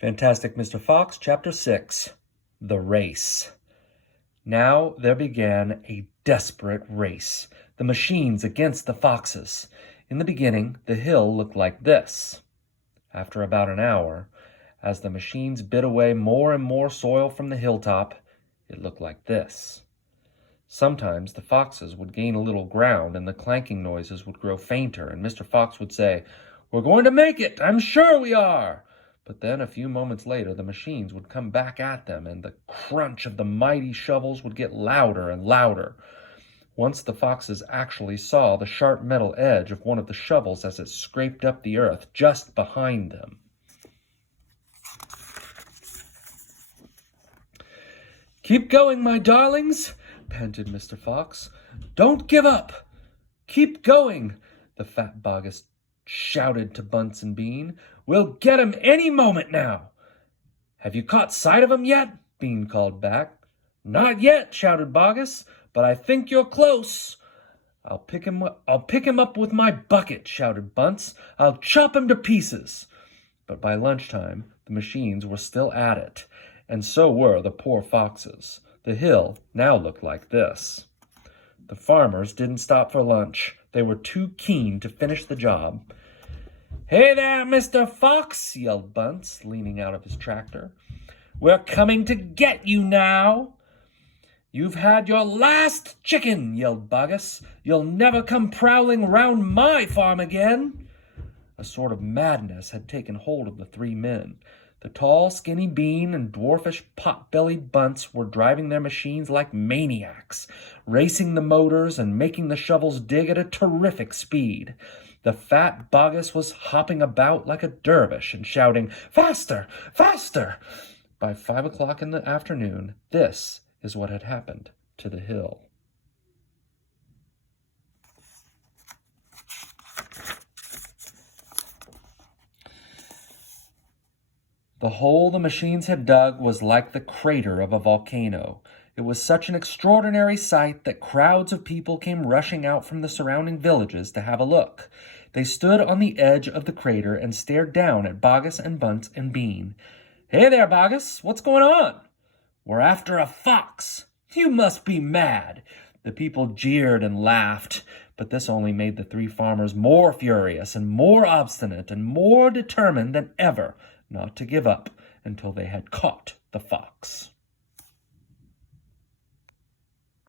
Fantastic Mr. Fox, Chapter 6, The Race. Now there began a desperate race, the machines against the foxes. In the beginning, the hill looked like this. After about an hour, as the machines bit away more and more soil from the hilltop, it looked like this. Sometimes the foxes would gain a little ground and the clanking noises would grow fainter, and Mr. Fox would say, "We're going to make it! I'm sure we are!" But then a few moments later, the machines would come back at them, and the crunch of the mighty shovels would get louder and louder. Once the foxes actually saw the sharp metal edge of one of the shovels as it scraped up the earth just behind them. "Keep going, my darlings," panted Mr. Fox. "Don't give up. Keep going," the fat Boggis shouted to Bunce and Bean. "We'll get him any moment now." "Have you caught sight of him yet?" Bean called back. "Not yet," shouted Boggis, "but I think you're close." I'll pick him up with my bucket," shouted Bunce. "I'll chop him to pieces." But by lunchtime, the machines were still at it, and so were the poor foxes. The hill now looked like this. The farmers didn't stop for lunch. They were too keen to finish the job. "Hey there, Mr. Fox," yelled Bunce, leaning out of his tractor. "We're coming to get you now." "You've had your last chicken," yelled Boggis. "You'll never come prowling round my farm again." A sort of madness had taken hold of the three men. The tall, skinny Bean and dwarfish, pot-bellied Bunce were driving their machines like maniacs, racing the motors and making the shovels dig at a terrific speed. The fat Boggis was hopping about like a dervish and shouting, "Faster! Faster!" By 5 o'clock in the afternoon, this is what had happened to the hill. The hole the machines had dug was like the crater of a volcano. It was such an extraordinary sight that crowds of people came rushing out from the surrounding villages to have a look. They stood on the edge of the crater and stared down at Boggis and Bunce and Bean. "Hey there, Boggis, what's going on?" "We're after a fox." "You must be mad." The people jeered and laughed, but this only made the three farmers more furious and more obstinate and more determined than ever not to give up until they had caught the fox.